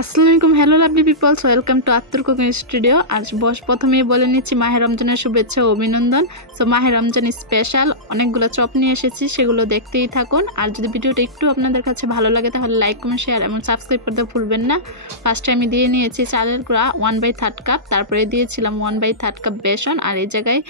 আসসালামু আলাইকুম, hello lovely peoples, welcome to AT-TUR cooking studio. আজ প্রথমেই বলে নিচ্ছি মাহে রমজানের শুভেচ্ছা ও অভিনন্দন। সো মাহে রমজান স্পেশাল অনেকগুলো চপ নিয়ে এসেছি, সেগুলো দেখতেই থাকুন। আর যদি ভিডিওটা একটু আপনাদের কাছে ভালো লাগে তাহলে লাইক, কমেন্ট, শেয়ার এবং সাবস্ক্রাইব করতে ভুলবেন না। ফার্স্টে আমি দিয়ে নিয়েছি চালের গুঁড়া 1/3 কাপ, তারপরে দিয়েছিলাম 1/3 কাপ বেসন, আর এই জায়গায়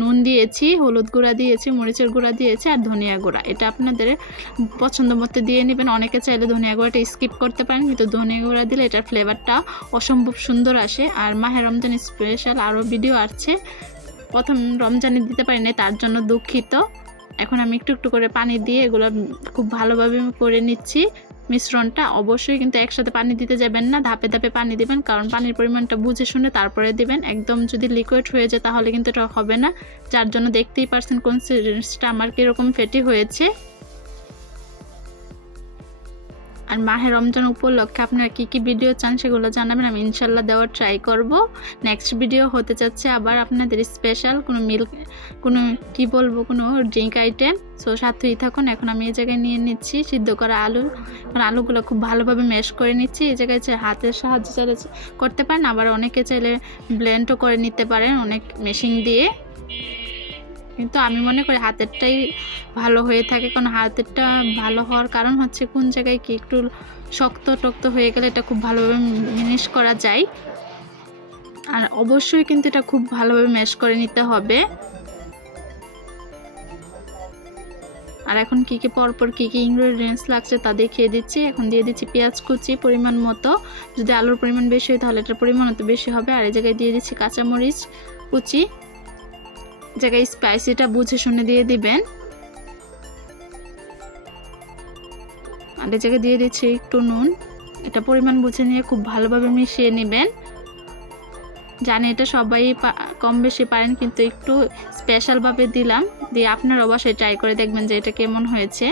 নুন দিয়েছি, হলুদ গুঁড়া দিয়েছি, মরিচের গুঁড়া দিয়েছি আর ধনিয়া গুঁড়া। এটা আপনাদের পছন্দ মতো দিয়ে নেবেন। অনেকে চাইলে ধনিয়া গুঁড়াটা স্কিপ করতে পারেন, কিন্তু ধনিয়া গুঁড়া দিলে এটার ফ্লেভারটা অসম্ভব সুন্দর আসে। আর মাহে রমজান স্পেশাল আরও ভিডিও আসছে, প্রথম রমজানে দিতে পারি না, তার জন্য দুঃখিত। এখন আমি একটু একটু করে পানি দিয়ে এগুলো খুব ভালোভাবে করে নিচ্ছি মিশ্রণটা। অবশ্যই কিন্তু একসাথে পানি দিতে যাবেন না, ধাপে ধাপে পানি দিবেন, কারণ পানির পরিমাণটা বুঝে শুনে তারপরে দিবেন। একদম যদি লিকুইড হয়ে যায় তাহলে কিন্তু এটা হবে না, যার জন্য দেখতেই পারছেন কনসিস্টেন্সিটা আমার কীরকম ফেটি হয়েছে। আর মাহে রমজান উপলক্ষে আপনারা কী কী ভিডিও চান সেগুলো জানাবেন, আমি ইনশাল্লাহ দেওয়ার ট্রাই করব। নেক্সট ভিডিও হতে যাচ্ছে আবার আপনাদের স্পেশাল কোনো মিল্ক, কোনো কী বলবো, কোনো ড্রিঙ্ক আইটেম। সো সাথেই থাকুন। এখন আমি এই জায়গায় নিয়ে নিচ্ছি সিদ্ধ করা আলু। এখন আলুগুলো খুব ভালোভাবে ম্যাশ করে নিচ্ছি। এই জায়গায় হাতের সাহায্যে চাইলে করতে পারেন, আবার অনেকে চাইলে ব্লেন্ডও করে নিতে পারেন অনেক মেশিন দিয়ে, কিন্তু আমি মনে করি হাতেরটাই ভালো হয়ে থাকে। কারণ হাতেরটা ভালো হওয়ার কারণ হচ্ছে কোন জায়গায় কি একটু শক্ত টক্ত হয়ে গেলে এটা খুব ভালোভাবে ম্যাশ করা যায়। আর অবশ্যই কিন্তু এটা খুব ভালোভাবে ম্যাশ করে নিতে হবে। আর এখন কী কী পরপর কী কী ইনগ্রেডিয়েন্টস লাগছে তা দেখিয়ে দিচ্ছি। এখন দিয়ে দিচ্ছি পেঁয়াজ কুচি পরিমাণ মতো, যদি আলুর পরিমাণ বেশি হয় তাহলে এটার পরিমাণ তো বেশি হবে। আর এই জায়গায় দিয়ে দিচ্ছি কাঁচামরিচ কুচি, জায়গায় স্পাইসিটা বুঝে শুনে দিয়ে দিবেন। আর এই জায়গায় দিয়ে দিচ্ছি একটু নুন, এটা পরিমাণ বুঝে নিয়ে খুব ভালোভাবে মিশিয়ে নেবেন। জানি এটা সবাই কম বেশি পারেন, কিন্তু একটু স্পেশালভাবে দিলাম, দিয়ে আপনারা অবশ্যই ট্রাই করে দেখবেন যে এটা কেমন হয়েছে।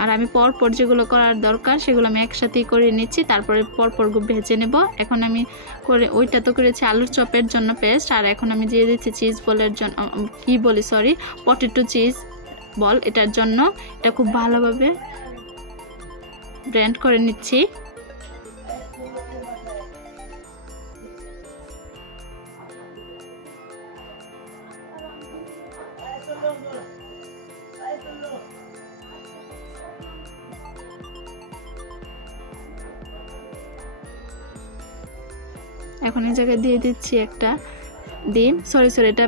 আর আমি পরপর যেগুলো করার দরকার সেগুলো আমি একসাথেই করে নিচ্ছি, তারপরে পরপর ভেজে নেব। এখন আমি করে ওইটা তো করেছি আলুর চপের জন্য পেস্ট, আর এখন আমি দিয়ে দিচ্ছি চিজ বলের জন্য, পটেটো চিজ বল, এটার জন্য এটা খুব ভালোভাবে ব্লেন্ড করে নিচ্ছি। এখন এই জায়গায় দিয়ে দিচ্ছি একটা ডিম, এটা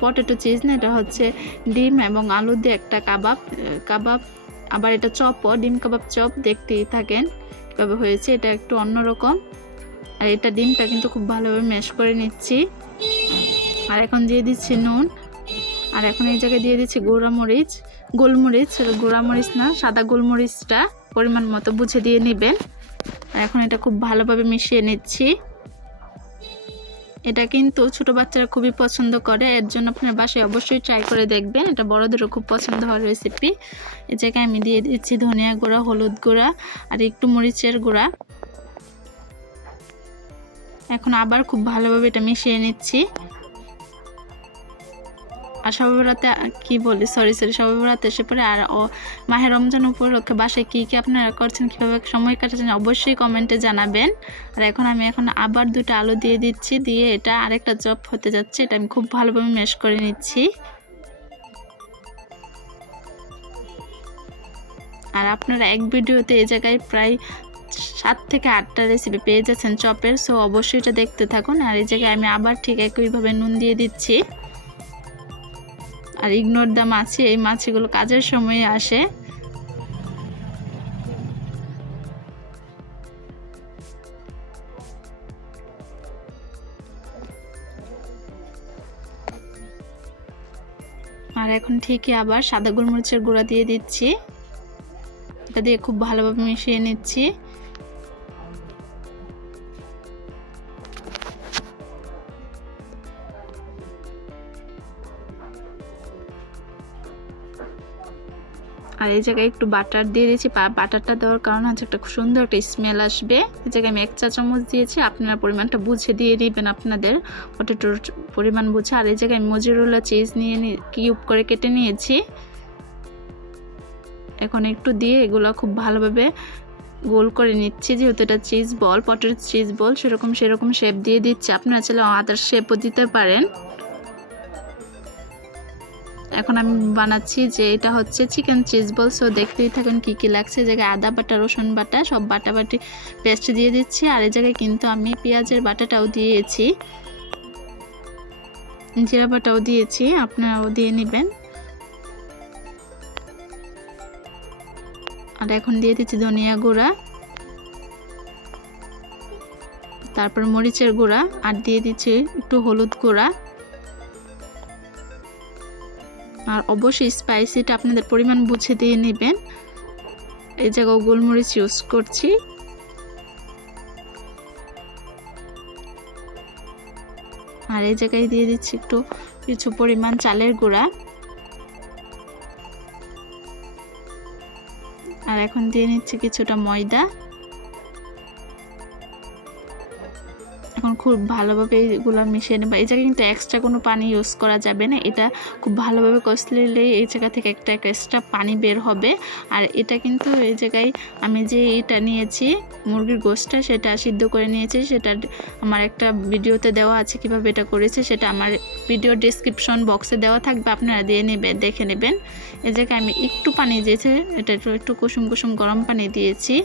পটেটো চিজ না, এটা হচ্ছে ডিম এবং আলু দিয়ে একটা কাবাব। আবার এটা চপও, ডিম কাবাব চপ, দেখতেই থাকেন কীভাবে হয়েছে, এটা একটু অন্যরকম। আর এটা ডিমটা কিন্তু খুব ভালোভাবে ম্যাশ করে নিচ্ছি। আর এখন দিয়ে দিচ্ছি নুন। আর এখন এই জায়গায় দিয়ে দিচ্ছি গোলমরিচ না, সাদা গোলমরিচটা পরিমাণ মতো বুঝে দিয়ে নেবেন। আর এখন এটা খুব ভালোভাবে মিশিয়ে নিচ্ছি। এটা কিন্তু ছোট বাচ্চারা খুবই পছন্দ করে, এর জন্য আপনার বাসায় অবশ্যই ট্রাই করে দেখবেন, এটা বড়দেরও খুব পছন্দ হওয়ার রেসিপি। এই জায়গায় আমি দিয়ে দিচ্ছি ধনিয়া গুঁড়া, হলুদ গুঁড়া আর একটু মরিচের গুঁড়া। এখন আবার খুব ভালোভাবে এটা মিশিয়ে নিচ্ছি। আর সবে বরাতে এসে পরে। আর মাহে রমজান উপলক্ষে বাসায় কী কী আপনারা করছেন, কীভাবে সময় কাটাচ্ছেন অবশ্যই কমেন্টে জানাবেন। আর এখন আমি আবার 2টা আলু দিয়ে দিচ্ছি, দিয়ে এটা আরেকটা চপ হতে যাচ্ছে, এটা আমি খুব ভালোভাবে ম্যাশ করে নিচ্ছি। আর আপনারা এক ভিডিওতে এই জায়গায় প্রায় 7 থেকে 8টা রেসিপি পেয়ে যাচ্ছেন চপের, সো অবশ্যই এটা দেখতে থাকুন। আর এই জায়গায় আমি আবার ঠিক একইভাবে নুন দিয়ে দিচ্ছি। আর ইগনোর দ্য মাছি, এই মাছিগুলো কাজের সময় আসে। আর এখন ঠিকই আবার সাদা গোলমরিচের গুঁড়া দিয়ে দিচ্ছি, এটা দিয়ে খুব ভালোভাবে মিশিয়ে নিচ্ছি। আর এই জায়গায় একটু বাটার দিয়ে দিয়েছি, বাটারটা দেওয়ার কারণে হচ্ছে একটা খুব সুন্দর একটা স্মেল আসবে। এই জায়গায় আমি 1 চা চামচ দিয়েছি, আপনারা পরিমাণটা বুঝে দিয়ে দিবেন, আপনাদের পটেটোর পরিমাণ বুঝে। আর এই জায়গায় মোজারেলা চিজ কিউব করে কেটে নিয়েছি। এখন একটু দিয়ে এগুলো খুব ভালোভাবে গোল করে নিচ্ছি। যেহেতু এটা cheese ball, potato cheese ball, সেরকম শেপ দিয়ে দিচ্ছি। আপনারা চাইলে আদার শেপও দিতে পারেন। এখন আমি বানাচ্ছি যে এটা হচ্ছে চিকেন চিজ বল। সো দেখতেই থাকুন কি কি লাগছে। এই জায়গায় আদা বাটা, রসুন বাটা সব বাটাবাটি পেস্ট দিয়ে দিচ্ছি। আর এই জায়গায় কিন্তু আমি পেঁয়াজের বাটাটাও দিয়েছি, জিরা বাটাও দিয়েছি, আপনারাও দিয়ে নেবেন। আর এখন দিয়ে দিচ্ছি ধনিয়া গুঁড়া, তারপর মরিচের গুঁড়া, আর দিয়ে দিচ্ছি একটু হলুদ গুঁড়া। আর অবশ্যই স্পাইসিটা আপনাদের পরিমাণ বুঝে দিয়ে নেবেন। এই জায়গায় গোলমরিচ ইউজ করছি। আর এই জায়গায় দিয়ে দিচ্ছি একটু কিছু পরিমাণ চালের গুঁড়া। আর এখন দিয়ে নিচ্ছি কিছুটা ময়দা। এখন খুব ভালোভাবে এগুলো মিশিয়ে নেব। এই জায়গায় কিন্তু এক্সট্রা কোনো পানি ইউজ করা যাবে না। এটা খুব ভালোভাবে কষলেই এই জায়গা থেকে একটা এক্সট্রা পানি বের হবে। আর এটা কিন্তু এই জায়গায় আমি যে এটা নিয়েছি মুরগির গোশতটা, সেটা সিদ্ধ করে নিয়েছি। সেটা আমার একটা ভিডিওতে দেওয়া আছে কিভাবে এটা করেছে, সেটা আমার ভিডিও ডেসক্রিপশন বক্সে দেওয়া থাকবে, আপনারা দেখে নেবেন। এই জায়গায় আমি একটু পানি দিয়েছি, এটা একটু কুসুম কুসুম গরম পানি দিয়েছি।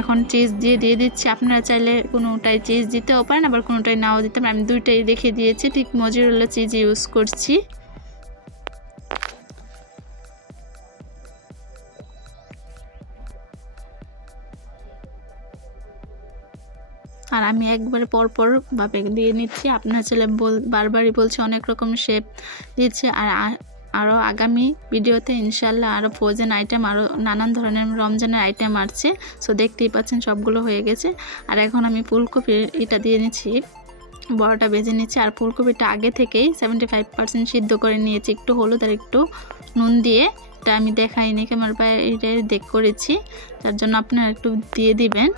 এখন চিজ দিয়ে দিচ্ছি। আপনারা চাইলে কোনোটাই চিজ দিতেও পারেন, আবার কোনোটাই নাও দিতে পারেন। আমি দুইটাই রেখে দিয়েছি, ঠিক মজুরিলা চিজ ইউজ করছি। আর আমি একবারে পরপর ভাবে দিয়ে নিচ্ছি। আপনারা চাইলে বারবারই বলছি অনেক রকম শেপ দিচ্ছে। আর আরও আগামী ভিডিওতে ইনশাল্লাহ আরও ফ্রোজেন আইটেম, আরও নানান ধরনের রমজানের আইটেম আসছে। সো দেখতেই পাচ্ছেন সবগুলো হয়ে গেছে। আর এখন আমি ফুলকপি এটা দিয়ে নিচ্ছি, বড়াটা ভেজে নিচ্ছি। আর ফুলকপিটা আগে থেকেই 75% সিদ্ধ করে নিয়েছি, একটু হলুদ আর একটু নুন দিয়ে। এটা আমি দেখাইনি, ক্যামেরার বাইরে দেখ করেছি, তার জন্য আপনারা একটু দিয়ে দিবেন।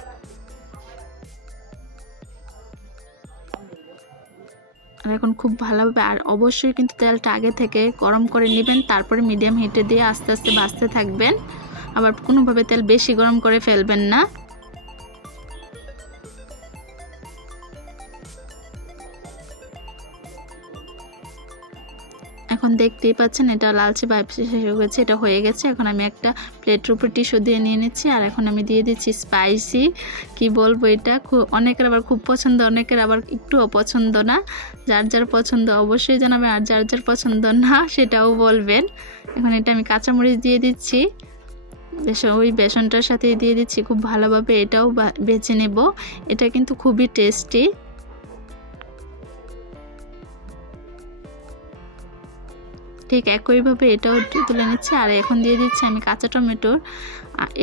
আর এখন খুব ভালোভাবে, আর অবশ্যই কিন্তু তেলটা আগে থেকে গরম করে নেবেন, তারপরে মিডিয়াম হিটে দিয়ে আস্তে আস্তে ভাজতে থাকবেন। আবার কোনোভাবে তেল বেশি গরম করে ফেলবেন না। এখন দেখতেই পাচ্ছেন এটা লালচে ভাব শেষ হয়ে গেছে, এটা হয়ে গেছে। এখন আমি একটা প্লেটের উপর টিস্যু দিয়ে নিয়ে নিচ্ছি। আর এখন আমি দিয়ে দিচ্ছি স্পাইসি, কি বলবো, এটা অনেকের আবার খুব পছন্দ, অনেকের আবার একটু অপছন্দ না। যার যার পছন্দ অবশ্যই জানাবেন, আর যার যার পছন্দ না সেটাও বলবেন। এখন এটা আমি কাঁচামরিচ দিয়ে দিচ্ছি, ওই বেসনটার সাথে দিয়ে দিচ্ছি খুব ভালোভাবে। এটাও বেছে নেব। এটা কিন্তু খুবই টেস্টি। ঠিক একইভাবে এটাও তুলে নিচ্ছি। আর এখন দিয়ে দিচ্ছি আমি কাঁচা টমেটোর।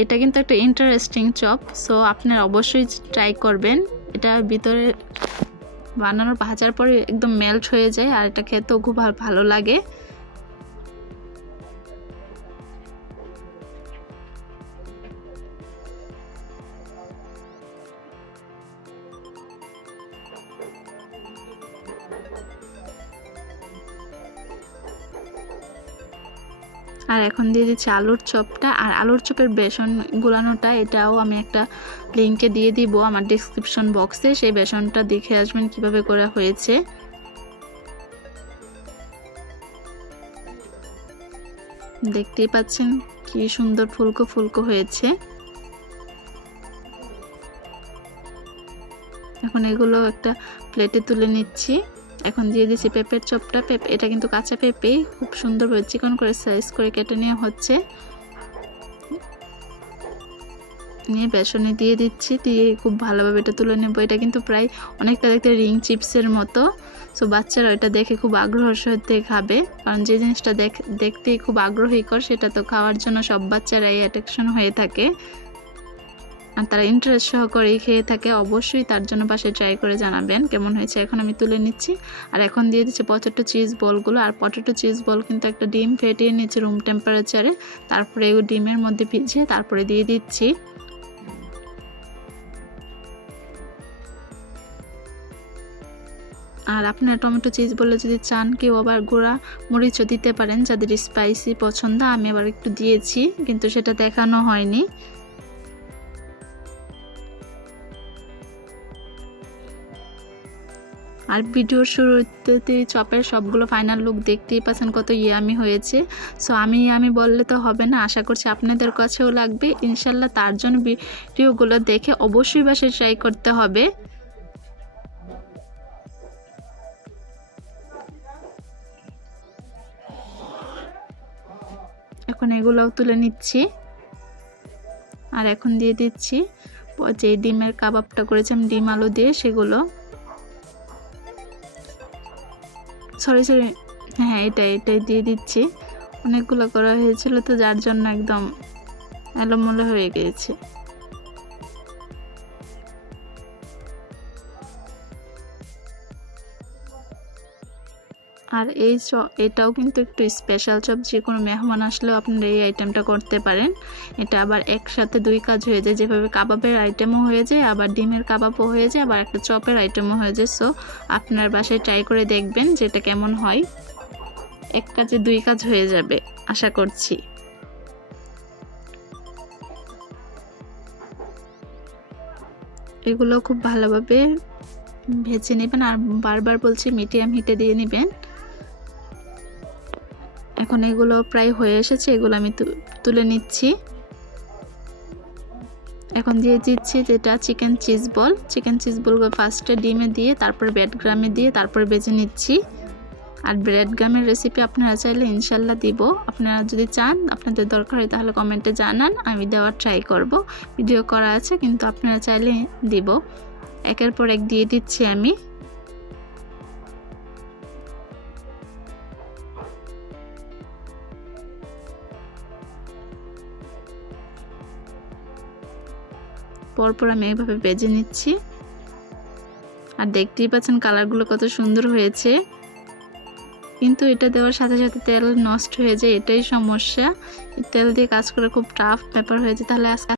এটা কিন্তু একটা ইন্টারেস্টিং চপ, সো আপনারা অবশ্যই ট্রাই করবেন। এটা ভিতরে বানানোর ভাজার পরে একদম মেল্ট হয়ে যায়, আর এটা খেতেও খুব ভালো লাগে। আর এখন দিয়ে দিচ্ছি আলুর চপটা। আর আলুর চপের বেসন গুলানোটা, এটাও আমি একটা লিঙ্কে দিয়ে দিব আমার ডেসক্রিপশন বক্সে, সেই বেসনটা দেখে আসবেন কিভাবে করা হয়েছে। দেখতেই পাচ্ছেন কি সুন্দর ফুলকো ফুলকো হয়েছে। এখন এগুলো একটা প্লেটে তুলে নিচ্ছি। এখন দিয়ে দিচ্ছি পেঁপের চপটা। এটা কিন্তু কাঁচা পেঁপে, খুব সুন্দরভাবে চিকন করে সাইজ করে কেটে নেওয়া হচ্ছে। নিয়ে বেসনে দিয়ে দিচ্ছি, দিয়ে খুব ভালোভাবে এটা তুলে নেব। এটা কিন্তু প্রায় অনেকটা দেখতে রিং চিপসের মতো। সো বাচ্চারা এটা দেখে খুব আগ্রহের সাথে খাবে, কারণ যে জিনিসটা দেখতেই খুব আগ্রহীকর, সেটা তো খাওয়ার জন্য সব বাচ্চারাই অ্যাট্রাকশন হয়ে থাকে, আর তারা ইন্টারেস্ট সহকারেই খেয়ে থাকে। অবশ্যই তার জন্য পাশে ট্রাই করে জানাবেন কেমন হয়েছে। এখন আমি তুলে নিচ্ছি। আর এখন দিয়ে দিচ্ছি পটেটো চিজ বলগুলো। আর পটেটো চিজ বল কিন্তু একটা ডিম ফেটিয়ে নিচ্ছি রুম টেম্পারেচারে, তারপরে এই ডিমের মধ্যে ভিজিয়ে তারপরে দিয়ে দিচ্ছি। আর আপনারা টমেটো চিজ বলে যদি চান কেউ আবার গুঁড়া মরিচও দিতে পারেন, যাদের স্পাইসি পছন্দ। আমি আবার একটু দিয়েছি, কিন্তু সেটা দেখানো হয়নি। আর ভিডিওর শুরুতেই চপের সবগুলো ফাইনাল লুক দেখতেই পাচ্ছেন কত ইয়ামি হয়েছে। সো আমি বললে তো হবে না, আশা করছি আপনাদের কাছেও লাগবে ইনশাল্লাহ। তার জন্য ভিডিওগুলো দেখে অবশ্যই বাসায় ট্রাই করতে হবে। এখন এগুলোও তুলে নিচ্ছি, আর এখন দিয়ে দিচ্ছি যে ডিমের কাবাবটা করেছিলাম ডিম আলু দিয়ে, সেগুলো সরি হ্যাঁ এটাই দিয়ে দিচ্ছি। অনেকগুলো করা হয়েছিল তো, যার জন্য একদম এলোমেলো হয়ে গিয়েছে। আর এটাও কিন্তু একটু স্পেশাল চপ, যে কোনো মেহমান আসলেও আপনারা এই আইটেমটা করতে পারেন। এটা আবার একসাথে দুই কাজ হয়ে যায়, যেভাবে কাবাবের আইটেমও হয়ে যায়, আবার ডিমের কাবাবও হয়ে যায়, আবার একটা চপের আইটেমও হয়ে যায়। সো আপনার বাসায় ট্রাই করে দেখবেন যেটা কেমন হয়। এক কাজে দুই কাজ হয়ে যাবে আশা করছি। এগুলো খুব ভালোভাবে ভেজে নেবেন, আর বারবার বলছি মিডিয়াম হিটে দিয়ে নেবেন। এখন এগুলো প্রায় হয়ে এসেছে, এগুলো আমি তুলে নিচ্ছি। এখন দিয়ে দিচ্ছি যেটা চিকেন চিজ বলগুলো ফার্স্টে ডিমে দিয়ে, তারপর ব্রেডক্রামে দিয়ে, তারপর ভেজে নিচ্ছি। আর ব্রেডক্রামের রেসিপি আপনারা চাইলে ইনশাল্লাহ দিব। আপনারা যদি চান, আপনাদের দরকার হয় তাহলে কমেন্টে জানান, আমি দেওয়ার ট্রাই করব। ভিডিও করা আছে, কিন্তু আপনারা চাইলে দিব। একের পর এক দিয়ে দিচ্ছি আমি। পরপর আমি এইভাবে ভেজে নিচ্ছি, আর দেখতেই পাচ্ছেন কালারগুলো কত সুন্দর হয়েছে। কিন্তু এটা দেওয়ার সাথে সাথে তেল নষ্ট হয়ে যায়, এটাই সমস্যা। তেল দিয়ে কাজ করে খুব টাফ ব্যাপার হয়েছে। তাহলে আজকে